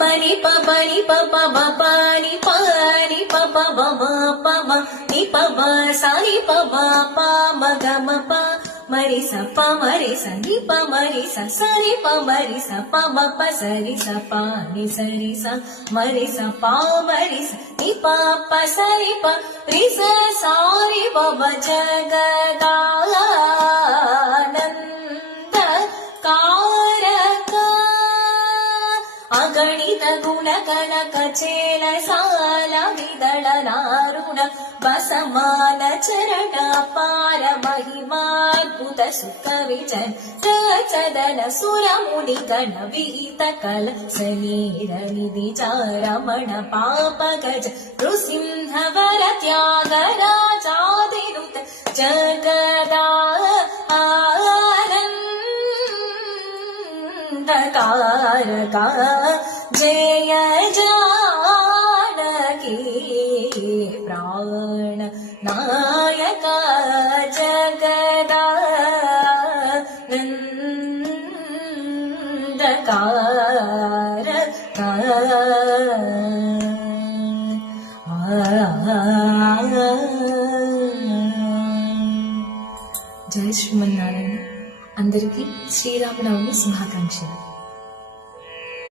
పని పని పని పని పమ ని పమ సాని పమ పమ గమ ప మరి స ప మరి స ని ప మరి స సరి ప మరి స ప మ ప సరి స ప ని సరి స మరి స ప మరి స ని ప ప సరి ప రి స సారి ప మ జగదానంద కారక అగణిత గుణ కనక చేల సాల విదళ నారుణ బసమాన చరణ పార మహిమాద్భుత సుఖ విజయ చదన సురముని గణ విహిత కల సమీర నిధి చారమణ పాప గజ నృసింహ వర త్యాగరాజాదిరుత జగదా कारक जय जानकी प्राण नायक जगदानंदकारक जय श्रीमन्नारायण। అందరికీ శ్రీరామనవమి శుభాకాంక్షలు।